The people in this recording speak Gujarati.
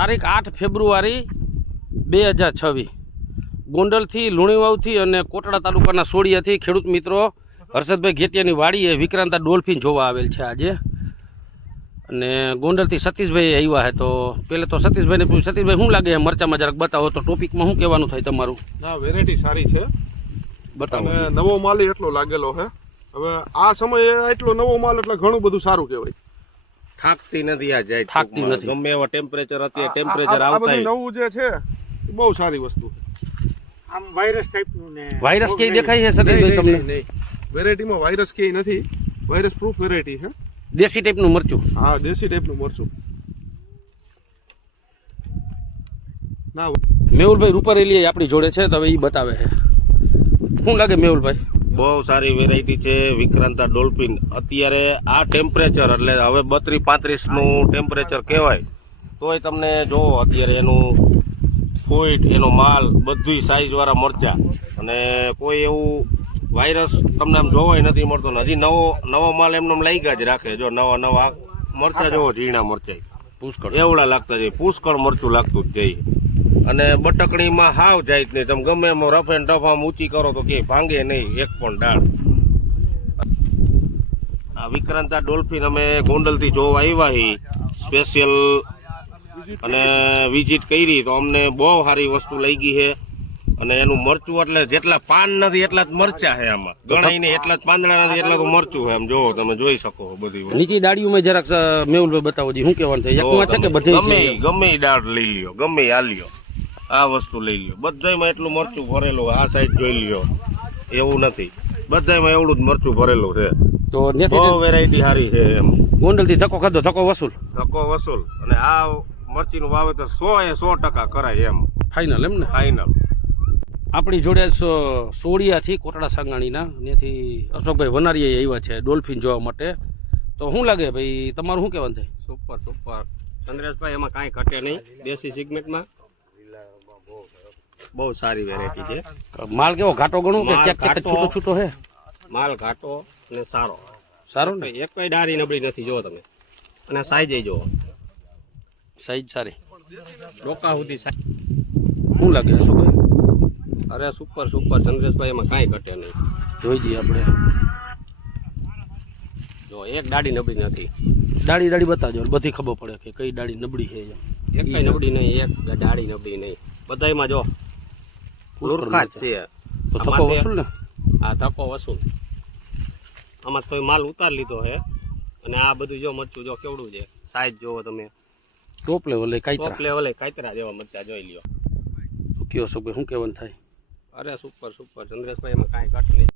તારીખ 8 ફેબ્રુઆરી 2026 ગોંડલથી લુણીવાવથી અને કોટડા તાલુકાના સોડિયાથી ખેડૂત મિત્રો હર્ષદભાઈ ઘેટિયાની વાડીએ વિક્રાંતા ડોલ્ફિન જોવા આવેલ છે આજે. અને ગોંડલથી સતીશભાઈ આવ્યા છે. તો પહેલે તો સતીશભાઈને પૂછ્યું, સતીશભાઈ શું લાગે મરચામાં જરાક બતાવો તો ટોપિકમાં શું કહેવાનું થાય તમારું? ના, વેરાયટી સારી છે, બતાવો. અને નવો માલ એટલો લાગેલો છે. હવે આ સમયે એટલો નવો માલ એટલે ઘણું બધું સારું કહેવાય. થાકતી નથી આ જાય, થાકતી નથી. ગમે એવા ટેમ્પરેચર અત્યારે ટેમ્પરેચર આ આવતા બધું નવું જે છે એ બહુ સારી વસ્તુ. આમ વાયરસ ટાઈપનું ને વાયરસ ક્યાંય દેખાય છે સતીશભાઈ તમને? વેરાયટીમાં વાયરસ ક્યાંય નથી, વાયરસ પ્રૂફ વેરાયટી છે. દેશી ટાઈપનું મરચું. હા, દેશી ટાઈપનું મરચું. ના, મેહુલભાઈ રૂપારેલી આપણી જોડે છે, તો હવે એ બતાવે છે. શું લાગે મેહુલભાઈ? બહુ સારી વેરાયટી છે વિક્રાંતા ડોલ્ફિન. અત્યારે આ ટેમ્પરેચર એટલે હવે 32-35 નું ટેમ્પરેચર કહેવાય, તોય તમને જોવો અત્યારે એનું ફૂટ, એનો માલ, બધી સાઈઝ વાળા મરચા, અને કોઈ એવું વાયરસ તમને આમ જોવાય નથી મળતો. હજી નવો માલ એમને લાગ્યા જ રાખે. જો નવા મરચા જોવો, ઝીણા મરચાઈ પુષ્કળ એવડા લાગતા જાય, પુષ્કળ મરચું લાગતું જ જાય. અને બટકણીમાં હાવ જાય જ નહીં. તમે ગમે એમ રફ એન્ડ ટફ આમ ઊંચી કરો તો કે ભાંગે નહીં એક પણ ડાળ. આ વિક્રાંતા ડોલ્ફિન અમે ગોંડલથી જોવા આવ્યા હી સ્પેશિયલ, અને વિઝિટ કરી તો અમને બહુ સારી વસ્તુ લાગી છે. અને એનું મરચું એટલે જેટલા પાન નથી એટલા જ મરચા છે આમાં, ગણાય નહીં એટલા જ પાંદડા નથી એટલા તો મરચું છે. એમ જોવો, તમે જોઈ શકો બધી વસ્તુ. નીચે ડાળીઓમાં જરાક મેહુલભાઈ બતાવો જી, શું કહેવાનું થાય? એકમાં છે કે બધી ગમે ડાળ લઈ લ્યો, ગમે આ લ્યો, આ વસ્તુ લઈ લ્યો, બધામાં એટલું મરચું ભરેલું. આ સાઈડ જોઈ લ્યો, એવું નથી, બધામાં એવડું જ મરચું ભરેલું છે. તો બહુ વેરાયટી સારી છે. એમ ગોંડલથી ધક્કો ખાધો, ધક્કો વસૂલ. ધક્કો વસૂલ. અને આ મરચીનું વાવેતર 100% કરાય. એમ ફાઇનલ એમ ને? ફાઇનલ. આપણી જોડે સોડિયાથી કોટડા સાંગાણીના ત્યાંથી અશોકભાઈ વનારીએ આવ્યા છે ડોલ્ફિન જોવા માટે. તો શું લાગે ભાઈ, તમારું શું કહેવાનું થાય? સુપર સુપર ચંદ્રેશભાઈ, એમાં કાંઈ ઘટે નહીં. દેશી સિગમેન્ટમાં બહુ સારી વેરાયટી છે. માલ કેવો ઘાટો ગણું કે માલ ક્યાંક ક્યાંક ઘાટો. છૂટો છૂટો છે? માલ ઘાટો અને સારો સારું ને? એક કઈ ડાળી નબળી નથી, જુઓ તમે. અને સાઈઝ જુઓ, સાઈઝ સારી. ડોકા સુધી size. શું લાગે અશોકભાઈ? અરે સુપર સુપર ચંદ્રેશભાઈ, એમાં કાંઈ ઘટે નહીં. જોઈ જઈએ આપણે. જો એક ડાળી નબળી નથી. ડાળી બતાવજો, બધી ખબર પડે કે કઈ ડાળી નબળી છે. એક કઈ નબળી નહીં, એક ડાળી નબળી નહીં, બધામાં જો લુરખા જ છે. તો ધક્કો વસૂલ ને? આ ધક્કો વસૂલ. આમાં તો માલ ઉતાર લીધો છે. અને આ બધું જો મરચું જો કેવડું છે, સાઈઝ જોવો તમે. ટોપ લેવલે કાંઈ ટોપ લેવલે કાંતરા જેવા મરચા જોઈ લ્યો. કયો અશોકભાઈ, શું કહેવાનું થાય? અરે સુપર સુપર ચંદ્રેશભાઈ, એમાં કાંઈ ઘટ નહીં.